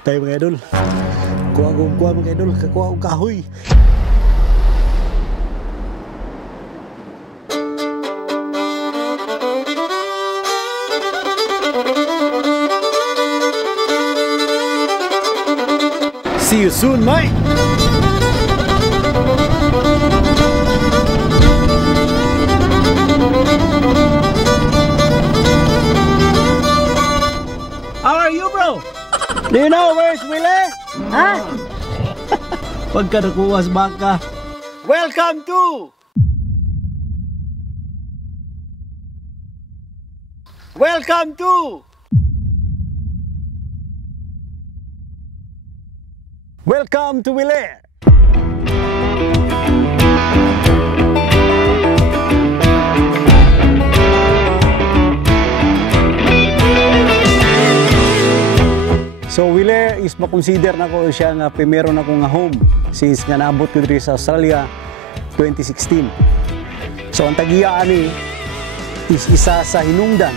Tayo mga idol. Kuha mga idol. Kakuha kong kahoy. See you soon, mate! How are you, bro? Do you know where's Willie? Ha? Pagka nakuwas baka. Welcome to Willie. So Willie is makonsider na ko siya nga primero na ko nga home since nga naabot ko diri sa Australia 2016. So ang tagiya ani is isa sa hinungdan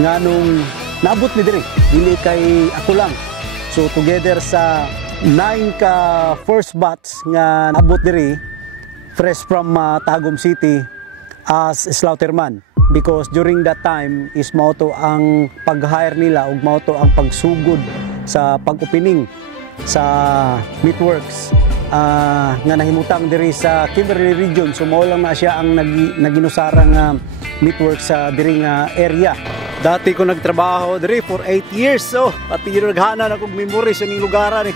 nga nung naabot mi diri dili kay ako lang. So together sa 9 ka first batch nga naabot diri fresh from Tagum City as slaughterman. Because during that time is mao to ang pag-hire nila ug mao to ang pagsugod sa pag-opening sa Meatworks nga nahimutang diri sa Kimberley region. So mao lang na siya ang naginusarang Meatworks sa diri nga area. Dati ko nagtrabaho diri for 8 years. So pati naghana na kog memories sa ning lugaran eh.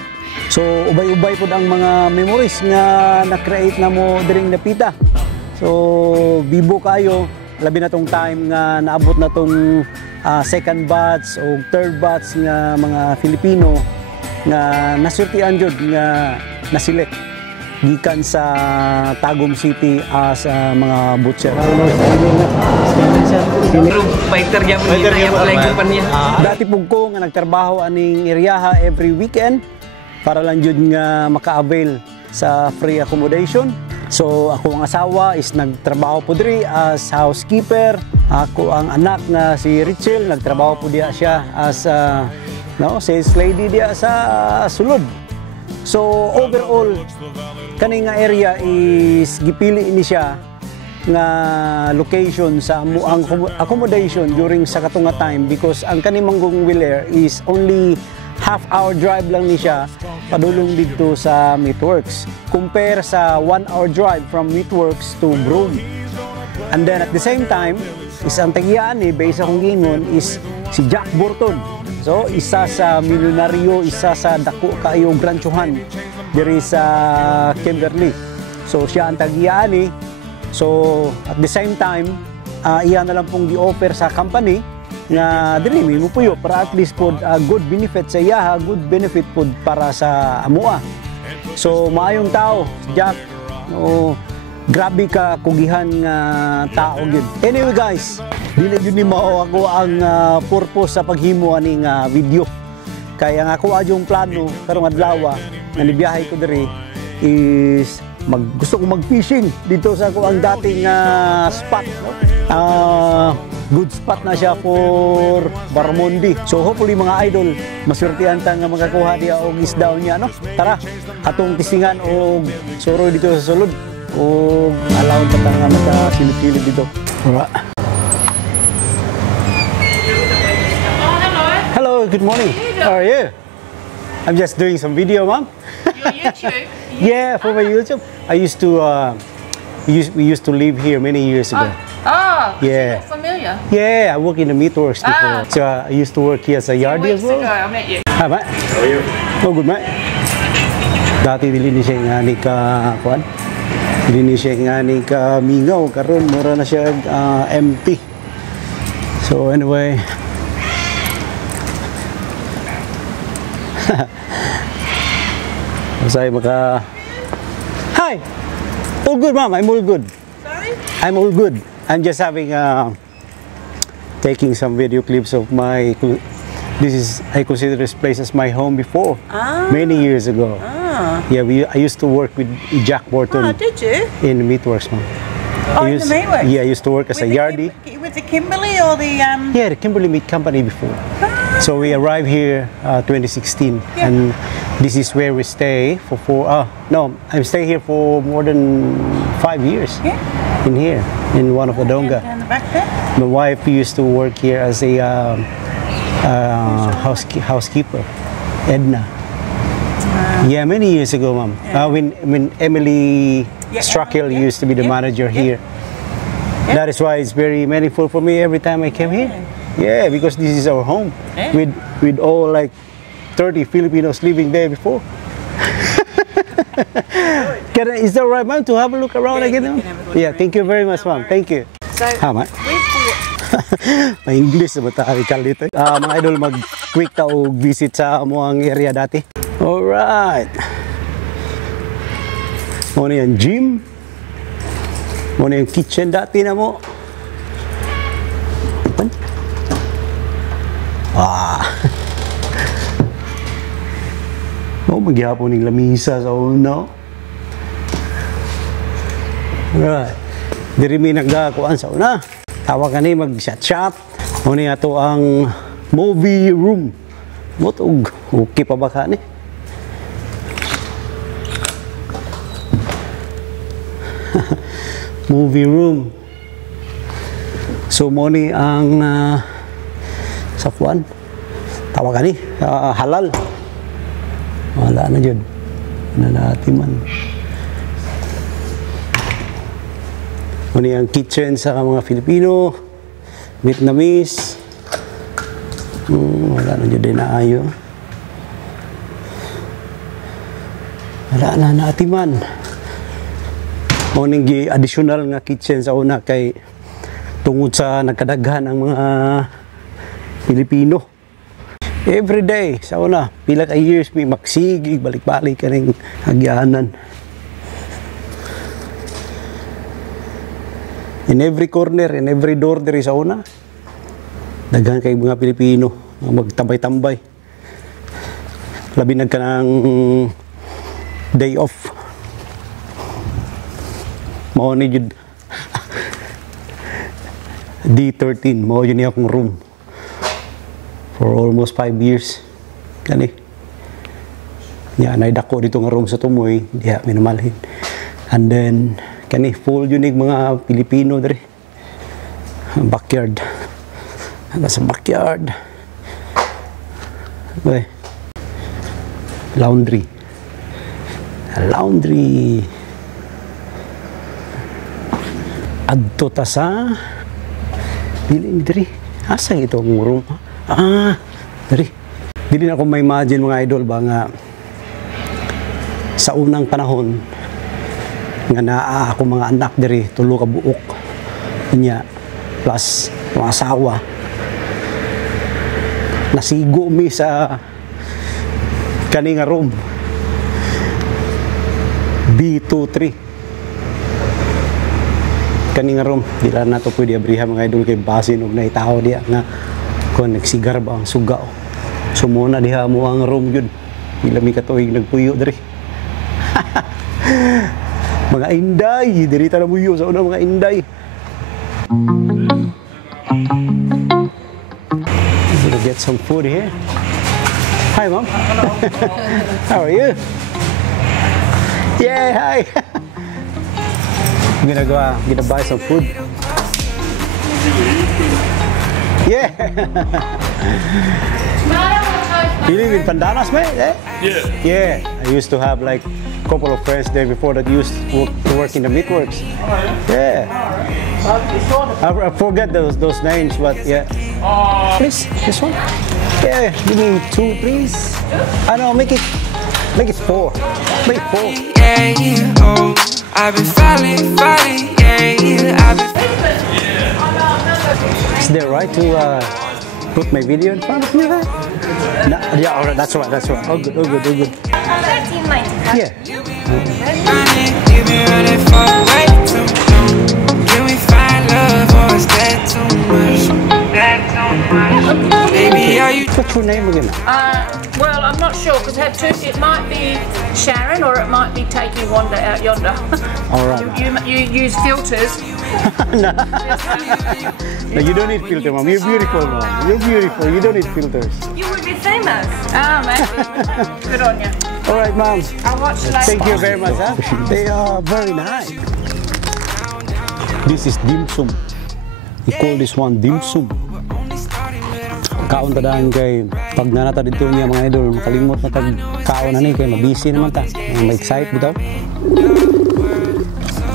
So ubay-ubay pud ang mga memories nga na-create na mo diring napita. So bibo kayo. Labi na tong time nga naabot na tong second batch o third batch nga mga Filipino nga nasurtian jud nga naselect gikan sa Tagum City as mga butcher. Fighter gyud niya. Dati pug ko nga nagtrabaho aning area every weekend para lang jud nga maka-avail sa free accommodation. So ako ang asawa is nagtrabaho po diri as housekeeper. Ako ang anak na si Richel nagtrabaho po diya siya as sales lady diya sa sulod. So overall kani nga area is gipili ni siya nga location sa amuang accommodation during sa katunga time because ang kani manggong Willie is only half-hour drive lang ni siya padulong dito sa Meatworks compare sa 1-hour drive from Meatworks to Broome. And then at the same time is ang tagiyan ni based sa kong gingon is si Jack Burton. So isa sa milyonaryo, isa sa dako kaayo grantsuhan diri sa Kimberley. So siya ang tagiyan ni. So at the same time iya na lang pong gi-offer sa company nga dili mi mo puyo para at least pod good benefit sa iya, good benefit pod para sa amoa. So maayong tao, Jack. Grabe ka kugihan nga tao gyud. Anyway guys, dili gyud ni mao ako ang purpose sa paghimo aning video. Kaya nga ako adyong plano karong adlaw nga nibiyahe ko diri is gusto ko mag-fishing dito sa ako ang dating spot. Good spot na siya for Barramundi. So hopefully mga idol, masurtihan ta nga makakuha diya og isdaw niya, no? Tara, atong tisingan og suro dito sa sulod. O allow ta nga makasilip-silip dito. Alright. Hello, good morning. How are you? I'm just doing some video, ma'am. Your YouTube? Yeah, for my YouTube. We used to live here many years ago. Yeah. So familiar? Yeah, I worked in the Meatworks before. So I used to work here as a yardie as well. Ago, I met you. Hi, mate. How are you? Oh, good, mate. Dati dili ni siya nga ni ka kuan. Dili ni siya nga ni ka mingaw karon mura na siya empty. So anyway, Masay maka. Hi. All good, ma'am. I'm all good. Sorry? I'm all good. I'm just having taking some video clips of my. I consider this place as my home before. Many years ago. Yeah, I used to work with Jack Burton. Did you? In the Meatworks, ma'am. In the Meatworks? Yeah, I used to work as a yardie. With the Kimberley or the Yeah, the Kimberley Meat Company before. So we arrived here 2016, and this is where we stay for no, I'm staying here for more than 5 years. Yeah. In here, in one of the donga. Down the back there. My wife used to work here as a housekeeper, Edna. Yeah, many years ago, Mom. When Emily Struckhill used to be the manager here. That is why it's very meaningful for me every time I came here. Yeah, because this is our home. With all like 30 Filipinos living there before. Is that right, Ma'am, to have a look around again? Yeah, thank you very much, Ma'am. Thank you. So, May English na tayo dito. Mga idol, mag-quick o visit sa amuang area dati. Alright. Muna yung gym. Muna yung kitchen dati na mo. Magyapon ng lamisa sa una. Alright. Diri mi nagkakuan sa una. Tawa ka ni mag-shot-shot. Muna nga to ang movie room. Mutog. Okay pa ba ka ni? Movie room. So muna ang sa kuan. Tawa ka ni. Halal. Wala na dyan. Nalatiman. Muna ang kitchen sa mga Filipino, Vietnamese. Wala na dyan din na ayo. Wala na natiman. Muna ang additional nga kitchen sa una kay tungod sa nagkadaghan ang mga Filipino. Every day, sa una, pila ka years, may magsigi, balik-balik ka rin agyanan. In every corner, in every door diri sa una, daghan kay mga Pilipino, magtambay-tambay. Labi nagka ng day off. Mao ni jud D13, mao yun akong room. For almost 5 years. Kani. Yeah, naidako dito nga room sa Tumoy, diha minamalhin. And then kani full unique mga Pilipino diri. Backyard. Hanggang sa backyard. Okay. Laundry. Laundry. Adto ta sa dili diri. Asa ito ang room? Dari. Dili na ako ma-imagine mga idol ba nga sa unang panahon nga naa ako mga anak diri, tulo ka buok niya plus mga asawa. Nasigo mi sa kani nga room. B23. Kani nga room, dila na to pwede abriha mga idol kay basin og naitaho diya nga kung nagsigar ba ang suga. So muna diha mo ang room yun. Ila mi katuig nagpuyo diri. Mga inday, diri ta na muyo sa una mga inday. I'm gonna get some food here. Hi, Mom. Hello. How are you? Yeah, hi. I'm gonna buy some food. Yeah. You live in Pandanas, mate? Yeah. Yeah. I used to have like a couple of friends there before that used to work in the meatworks. Yeah. I forget those names, but yeah. Please, this one. Yeah, give me 2, please. I know, make it 4. Make it 4. Yeah, oh, I've been falling, yeah, I've been. Is there right to put my video in front of you? No, yeah, all right, that's right. Oh, good. Yeah. You've been running for way too long. Can we find love or is that too much? Baby, are you? What's your name again? Well, I'm not sure because it might be Sharon or it might be Taking Wanda out yonder. All right. You use filters No, you don't need filter, mom. You're beautiful, mom. You're beautiful. You don't need filters. You would be famous. Ah, maybe. Good on you. All right, mom. I'll watch later. Thank you very much, huh? They are very nice. This is dim sum. We call this one dim sum. Kaon tadaan kay pag nanata dito niya mga idol, makalimot na tag kaon na ni kay mabisi naman ta. Ma-excite bitaw.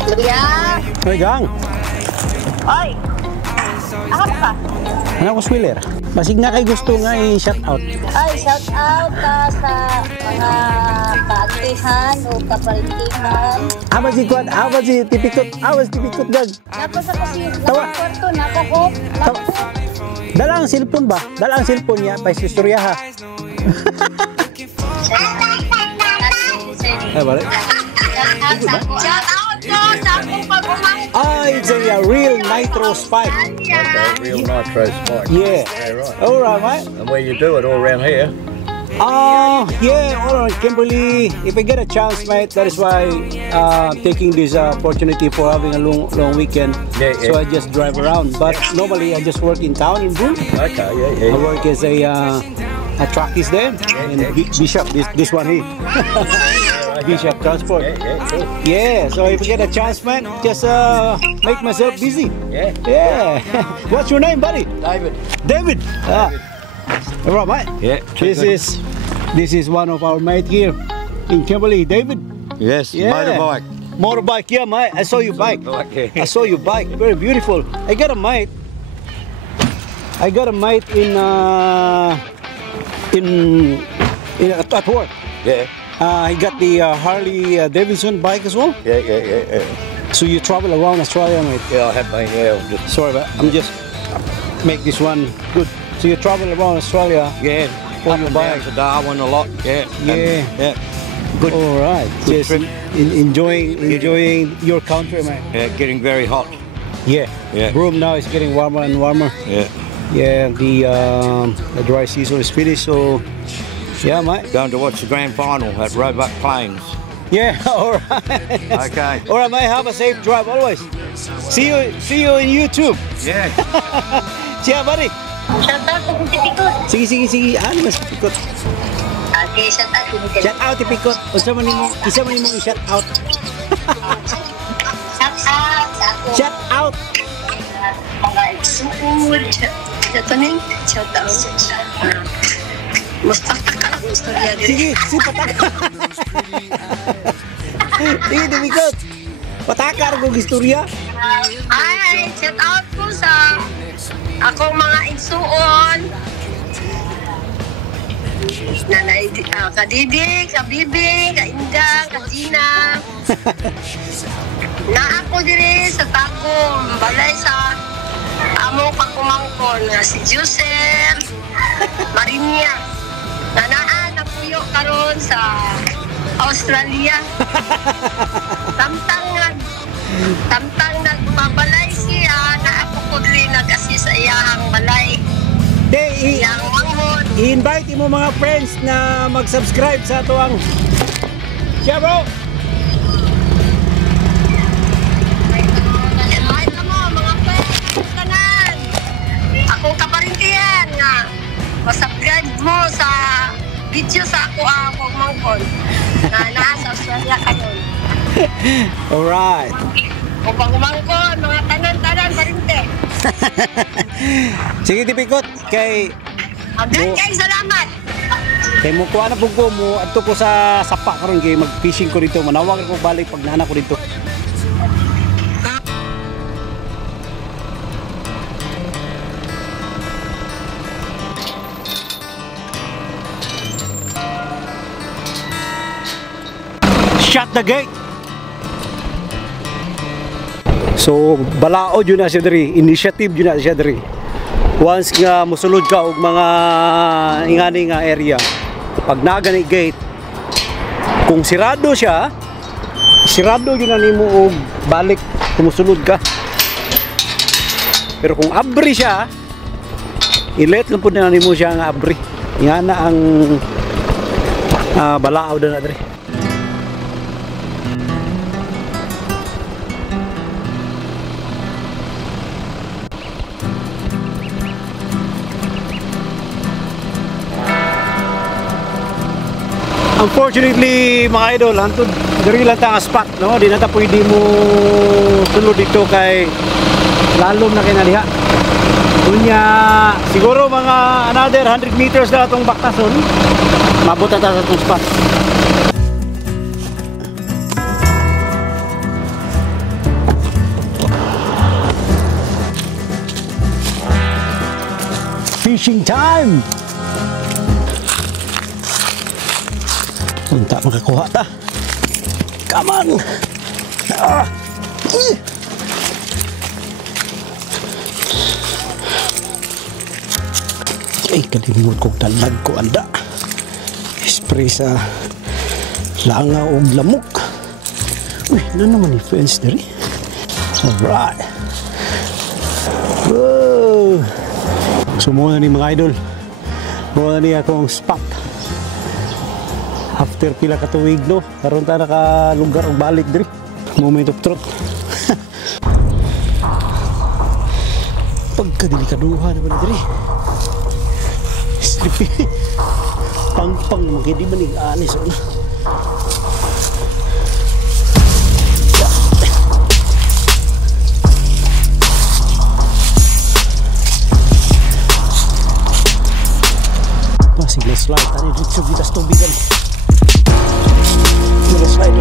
Kuya! Hoy, gang. Oy! Ahap ka? Ano ko swiller? Basig na kay gusto nga i-shout out. Ay, shout out sa mga kaantihan o kaparintihan. Aba si Kwan, aba si Tipikot, gang. Tapos ako si Tawa. Lakwarto, nakako. Dala ang cellphone ba? Dala ang cellphone niya, pa istorya ha. Ay, balik. Shout out po sa akong pag-umang. Ah, it's a real nitro spike. Real nitro spike. Yeah. right. All right, mate. And where you do it all around here. Yeah, all right, Kimberly. If I get a chance, mate, that is why taking this opportunity for having a long weekend. Yeah, yeah. So I just drive around. But normally I just work in town in Broome. Okay, I work as a truckist there in Bishop. This one here. Bishop Transport. Yeah, cool. Yeah, so if you get a chance, man, just make myself busy. Yeah. Yeah. What's your name, buddy? David. David. All right, mate. Yeah. This is one of our mate here in Kimberley, David. Yes, Yeah. motorbike. Motorbike, yeah, mate. I saw your bike. Okay. I saw your bike. Very beautiful. I got a mate at work. Yeah. I got the Harley Davidson bike as well. Yeah. So you travel around Australia, mate. Yeah, I have been, yeah. I'm just, Sorry, but I'm just make this one good. So you travel around Australia. yeah. On Up your and bike. down to Darwin a lot. Yeah. Yeah. Yeah. Good. All right. Good Just trip. enjoying your country, man. Yeah, getting very hot. Yeah. Yeah. Broome now is getting warmer and warmer. Yeah. Yeah. The dry season is finished, so yeah, mate. Going to watch the grand final at Roebuck Plains. Yeah. All right. Okay. All right, mate. Have a safe drive always. See you in YouTube. Yeah. Siya, buddy. Shout out sa Tipikot. Sige. Ano mas pikot? Okay, shout out sa Tipikot. Shout out pikot. Isa man nimo i-shout out. Shout out sa akong Shout out. mga igsuod. Ito ning shout out. Mas patakal ang istorya dito. Sige, si patak. Sige, pikot. Patakar kong istorya. Ay, shout out po sa akong mga igsuon. Nanay, kadidi, kabibi, kaindang, kajina. Na ako diri sa Tagum, balay sa among pagkumangkon nga si Joseph Marinia. Nanaan na puyo karon sa Australia. Tamtang nagmabalay siya na ako ko diri nag-assist sa iyang balay. Iyang manghod. I-invite mo mga friends na mag-subscribe sa ato ang siya, bro. Invite na mo mga friends kanan. Akong kaparintihan nga masubscribe mo sa video sa ako ang mangkon na nasa Australia kayon. Alright. O pangumangkon, mga tanan-tanan parinte. Sige, tipikot. Kay Agad kay salamat. mo kuha na po ko mo adto ko sa sapa karon kay mag-fishing ko dito. Manawag ko balik pag naanak ko dito. Shut the gate. So balaod yun na siya diri, initiative yun na siya diri. Once nga musulod ka og mga ingani nga area, pag nagani gate, kung sirado siya, sirado yun na nimo og balik kumusulod ka. Pero kung abri siya, ilet lang po na nimo siya nga abri. Nga na ang balaaw na diri. Unfortunately, mga idol, hantod diri lang ta nga spot, no? Di na ta pwede mo sulod dito kay lalom na kinaliha. Unya, siguro mga another 100 meters na itong baktason, mabot na ta sa itong spot. Fishing time! Unta makakuha ta. Come on! Ay, kalimut kong talag ko anda. Spray sa langaw o lamok. Uy, na naman yung fence dari. Alright. Whoa! So muna ni mga idol. Muna ni akong spot. After pila ka tuwig, no? Karoon ta nakalugar o balik diri. Moment of truth. Pagkadelikaduhan naman diri. Sleepy. Pang-pang naman kaya di manig-anis. Pasig na slide. Tani dito kita sa tubigan. Sige slide.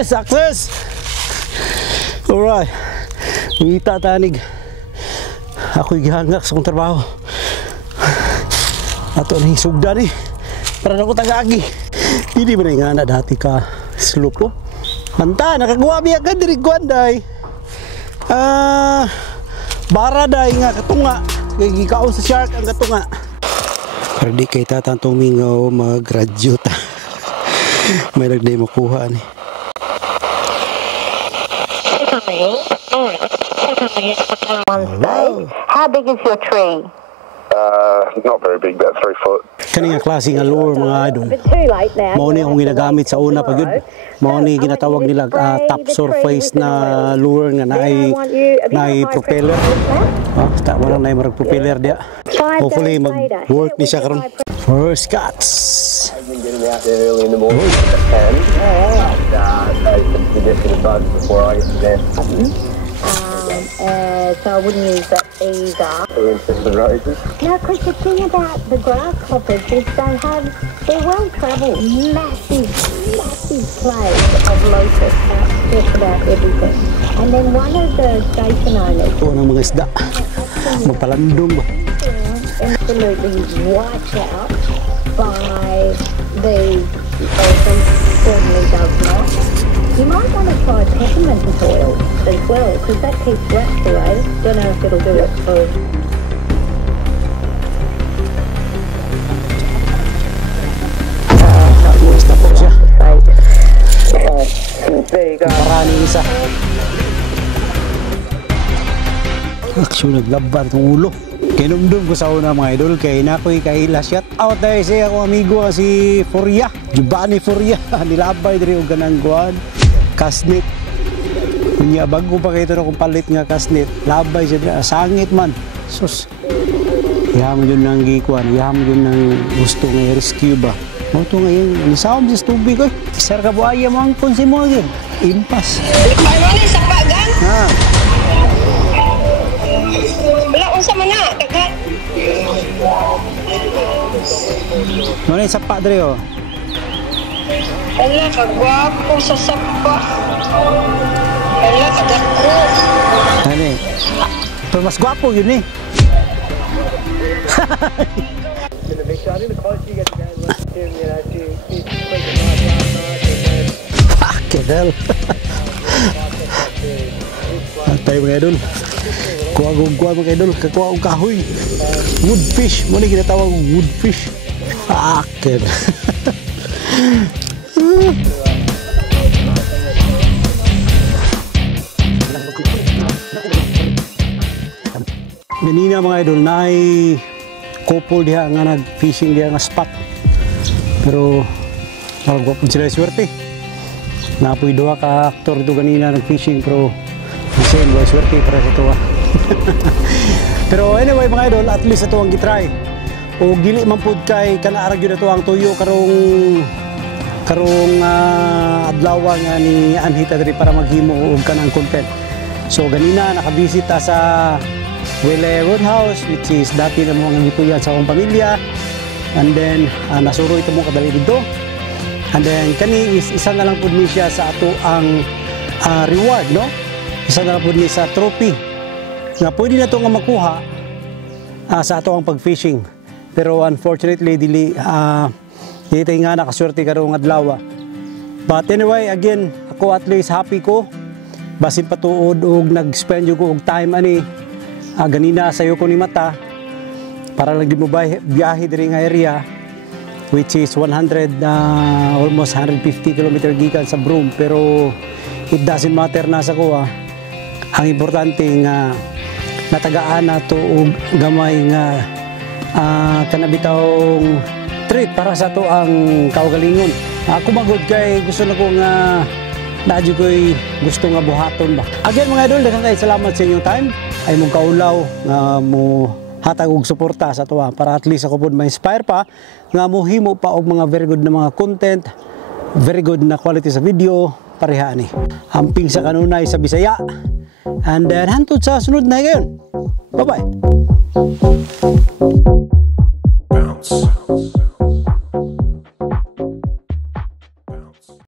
Success! Alright. Ngita tanig. Ako'y gihangak sa kong trabaho. Ato na yung sugdan eh. Para na ko tagagi. Hindi ba na nga na dati ka slope po? Manta, nakagawa biya ka diri guanday. Baraday nga katunga. Kaya gikaon sa shark ang katunga. Para di kay tatang tumingaw mag-graduate. May nagday makuha ni. How big is your tree? Not very big, about 3 foot. Kaning klase nga lure mga idol. Mao ni akong ginagamit sa una pag yun. Mao ni ginatawag nila top surface na lure nga naay propeller. Wala na marag propeller dia. Hopefully mag-work ni siya karon. First cuts. I've been getting out there early in the morning and they suggested a bug before I get to there. So I wouldn't use that either. For instance, the roses. No, because the thing about the grasshoppers is they're well travelled, massive plays of locusts out just about everything. And then one of the station owners Ito ng mga isda. Magpalandong ba? absolutely wiped out by the certainly does not. You might want to try peppermint oil as well, because that keeps rats away. Don't know if it'll do it for. Isda po siya. There you go. Marani isa. Actually, naglaban itong ulo. Kinumdum ko sa una mga idol kay nakoy kaila shout out dahil siya akong amigo si Furia. Giovanni Furia. Nilabay diri og ganang kuan. Kasnit. Kunya bago pa kay ito kung palit nga kasnit. Labay siya. Sangit man. Sus. Iham yun ng gikuan. Iham yun ng gusto nga rescue ba. Moto ngayon. Nisawam siya tubig ko. Sir ka buhaya mo ang konsimo yun. Impas. Ay, wala sa pagan. Ha. Wala kung sa mana. Dagat. Ano yung sapa dre o? Wala, kagwapo sa sapa. Wala, kagako. Ano eh? Pero mas gwapo yun eh. Fucking hell. Atay mga idol. Kuha mga idol. Kakuha kong kahoy. Woodfish. Muna ginatawag woodfish. Fucking. ganina mga idol na ay couple diha nga nag-fishing diha nga spot. Pero maragwa po sila swerte. Napoy duha ka aktor ito ganina nag-fishing pero kasi wala swerte para sa ito. Pero anyway mga idol, at least ito ang gitry. O gili man pud kay kanaarag yun ito ang tuyo karong adlaw nga ni Anhita diri para maghimo og kanang content. So ganina nakabisita sa Wele Roadhouse, which is dati na mga gituyan sa akong pamilya. And then nasuro ito mo kadali dito. And then kani is isa na lang pud ni siya sa ato ang reward, no? Isa na lang pud ni sa trophy nga pwede na ito nga makuha sa ato ang pag-fishing. Pero unfortunately dili tayo nga nakaswerte karong adlaw. But anyway, again, ako at least happy ko. Basin patuod og nag-spend ko og time ani ganina sayo ko ni mata para lang di mo biyahe diri nga area, which is 100 almost 150 km gikan sa Broome. Pero it doesn't matter na sa kuha. Ang importante nga natagaan nato og gamay nga kanabitawong treat para sa to ang kaugalingon. Ako magod kay gusto na ko nga nadyo ko'y gusto nga buhaton ba. Again mga idol, daghang kay salamat sa inyong time. Ay mong kaulaw nga mo hatag og suporta sa tuwa para at least ako pod ma-inspire pa nga mohimo pa og mga very good na mga content, very good na quality sa video pareha ni. Amping sa kanunay sa Bisaya. And then hantod sa sunod na ngayon. Bye-bye. Bounce.